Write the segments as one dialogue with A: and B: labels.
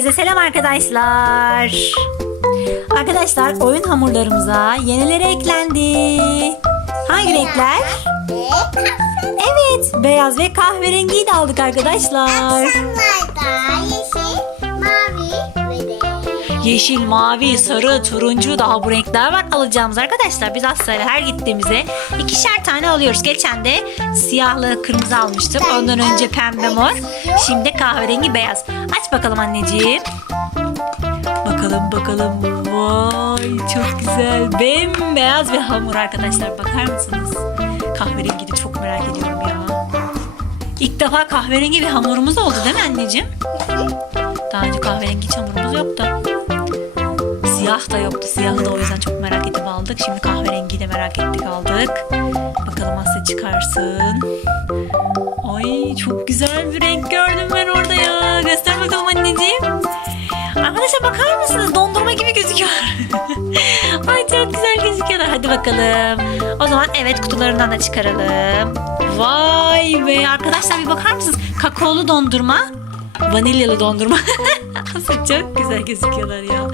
A: Herkese selam arkadaşlar. Arkadaşlar oyun hamurlarımıza yenileri eklendi. Hangi renkler? Evet, beyaz ve kahverengiyi de aldık arkadaşlar.
B: Akşamlarda Yeşil, mavi,
A: sarı, turuncu daha bu renkler var alacağımız arkadaşlar. Biz aslında her gittiğimizde ikişer tane alıyoruz. Geçen de siyahlı kırmızı almıştım. Ondan önce pembe mor. Şimdi kahverengi beyaz. Aç bakalım anneciğim. Bakalım bakalım. Vay çok güzel. Bembeyaz bir hamur arkadaşlar. Bakar mısınız? Kahverengi de çok merak ediyorum ya. İlk defa kahverengi bir hamurumuz oldu değil mi anneciğim? Daha önce kahverengi hiç hamurumuz yoktu. Siyah da yoktu. Siyahı da o yüzden çok merak edip aldık. Şimdi kahverengiyi de merak ettik aldık. Bakalım Asya çıkarsın. Ay çok güzel bir renk gördüm ben orada ya. Göster bakalım anneciğim. Arkadaşlar bakar mısınız? Dondurma gibi gözüküyor. Ay çok güzel gözüküyorlar. Hadi bakalım. O zaman evet kutularından da çıkaralım. Vay be arkadaşlar bir bakar mısınız? Kakaolu dondurma. Vanilyalı dondurma. Çok güzel gözüküyorlar ya.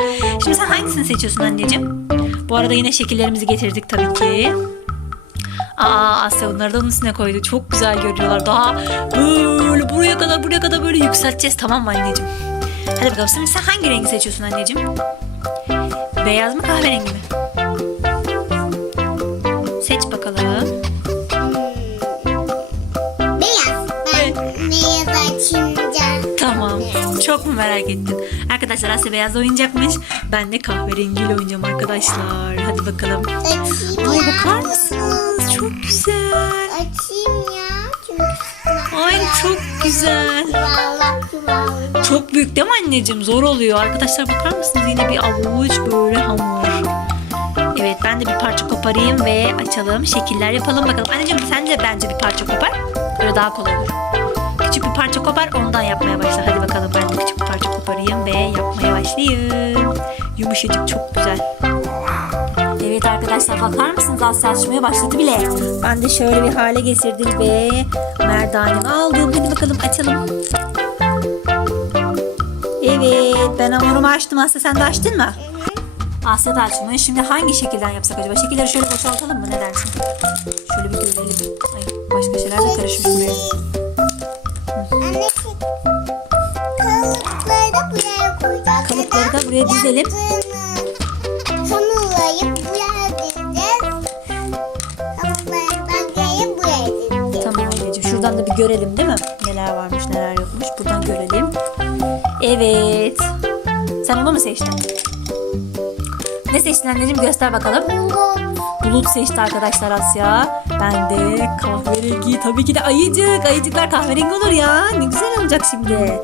A: Şimdi sen hangisini seçiyorsun anneciğim? Bu arada yine şekillerimizi getirdik tabii ki. Aa Asya bunları da onun üstüne koydu. Çok güzel görünüyorlar. Daha böyle buraya kadar buraya kadar böyle yükselteceğiz tamam mı anneciğim? Hadi bakalım şimdi sen hangi rengi seçiyorsun anneciğim? Beyaz mı kahverengi mi? Seç bakalım. Çok mu merak ettin? Arkadaşlar Asya beyaz oyuncakmış. Ben de kahverengiyle oynayacağım arkadaşlar. Hadi bakalım.
B: Açayım
A: Ay
B: ya.
A: bakar mısınız? Çok güzel.
B: Açayım ya. Çünkü
A: Ay çok güzel.
B: yuvarlak yuvarlak.
A: Çok büyük değil mi anneciğim? Zor oluyor. Arkadaşlar bakar mısınız? Yine bir avuç böyle hamur. Evet ben de bir parça koparayım ve açalım. Şekiller yapalım bakalım. Anneciğim sen de bence bir parça kopar. Böyle daha kolay olur. Küçük bir parça kopar ondan yapmaya başla. Hadi Yumuşacık çok güzel. Evet arkadaşlar bakar mısınız Asya açmaya başladı bile. Ben de şöyle bir hale getirdim ve merdanemi aldım. Hadi bakalım açalım. Evet ben hamurumu açtım Asya sen de açtın mı? Asya da açmış. Şimdi hangi şekilden yapsak acaba? Şekilleri şöyle boşaltalım mı? Ne dersin? Şöyle bir görelim. Ay, başka şeyler de karışmış buraya.
B: Anne kalıpları da buraya koyacağız.
A: Kalıpları da buraya dizelim. Görelim değil mi? Neler varmış neler yokmuş. Buradan görelim. Evet. Sen onu mu seçtin? Ne seçtin anneciğim? Göster bakalım. Bulut seçti arkadaşlar Asya. Ben de kahverengi. Tabii ki de ayıcık. Ayıcıklar kahverengi olur ya. Ne güzel olacak şimdi.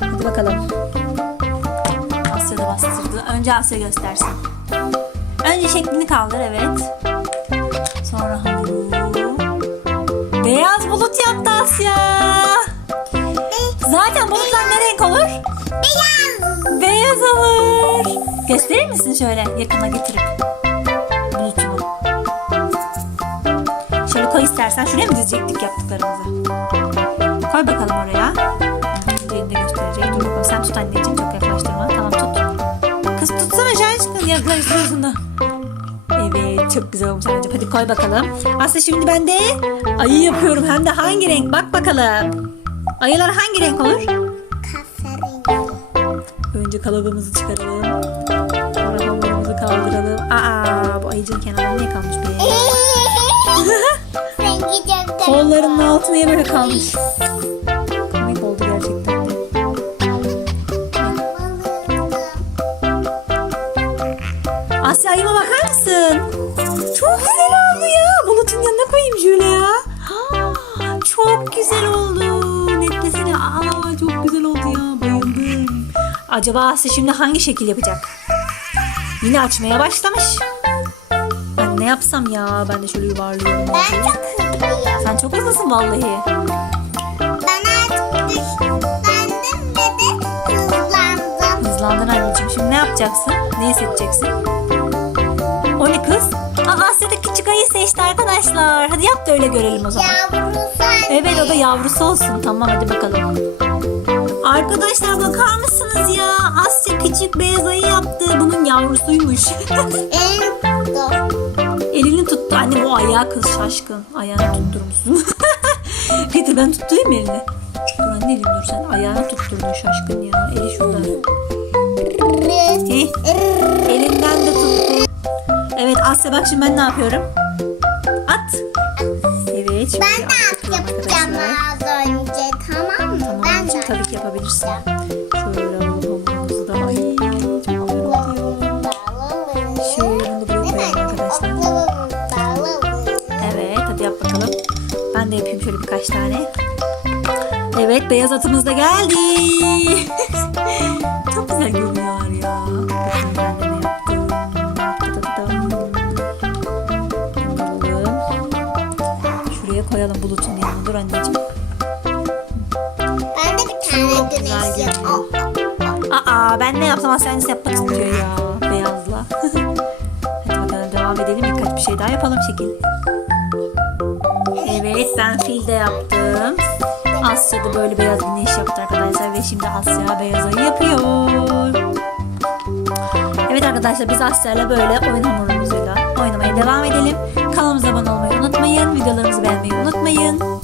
A: Hadi bakalım. Asya da bastırdı. Önce Asya göstersin. Önce şeklini kaldır evet. Sonra hamuru. Beyaz bulut yaptı Asya. Zaten bulutlar ne renk olur?
B: Beyaz.
A: Beyaz olur. Gösterir misin şöyle yakına getirip bulutunu? Şöyle koy istersen. Şuraya mı dizecektik yaptıklarımızı? Koy bakalım oraya. Diğerini de gösterecek. Dur bakalım sen tut anneciğim çok yaklaştırma. Tamam tut. Kız tutsana Şahin yaklaştırıyorsun da. Çok güzel olmuş anneciğim. Hadi koy bakalım. Aslı şimdi ben de ayı yapıyorum. Hem de hangi renk? Bak bakalım. Ayılar hangi renk olur?
B: Kahverengi.
A: Önce kalıbımızı çıkaralım. Sonra hamurumuzu kaldıralım. Aa bu ayıcığın kenarında niye kalmış be? Kollarının altı niye böyle kalmış? Komik oldu gerçekten de. Asya ayıma bakar mısın? Çok güzel oldu ya. Bulutun yanına koyayım şöyle ya. Ha, çok güzel oldu. Netlesene. Aa çok güzel oldu ya. Bayıldım. Acaba Asya şimdi hangi şekil yapacak? Yine açmaya başlamış. Ben ne yapsam ya? Ben de şöyle yuvarlıyorum.
B: Ben çok hızlıyım.
A: Sen çok hızlısın vallahi.
B: Ben hızlandım.
A: Hızlandın anneciğim. Şimdi ne yapacaksın? Neyi seçeceksin? Arkadaşlar. Hadi yap da öyle görelim o zaman.
B: Yavrusu anne.
A: Evet o da yavrusu olsun. Tamam hadi bakalım. Arkadaşlar bakar mısınız ya? Asya küçük beyaz ayı yaptı. Bunun yavrusuymuş. Elini tuttu. Anne o ayağı kız şaşkın. Ayağını tutturmuşsun. Getir ben tutturayım elini. Dur anneciğim dur sen ayağını tutturdun şaşkın ya. Eli şurada. Heh, elinden de tuttu. Evet Asya bak şimdi ben ne yapıyorum? Yapabilirsin. Şöyle alalım hamurumuzu da. Ay çok oluyor. Şöyle bunu koyalım arkadaşlar. Evet hadi yap bakalım. Ben de yapayım şöyle birkaç tane. Evet beyaz atımız da geldi. ben ne yapsam Aslen'si yapmak istiyor ya. Beyazla. hadi bakalım devam edelim. Birkaç bir şey daha yapalım şekil. Evet ben fil de yaptım. Asya da böyle beyaz güneş yaptı arkadaşlar ve şimdi Asya beyaz ayı yapıyor. Evet arkadaşlar biz Asya'yla böyle oyun hamurumuzuyla oynamaya devam edelim. Kanalımıza abone olmayı unutmayın. Videolarımızı beğenmeyi unutmayın.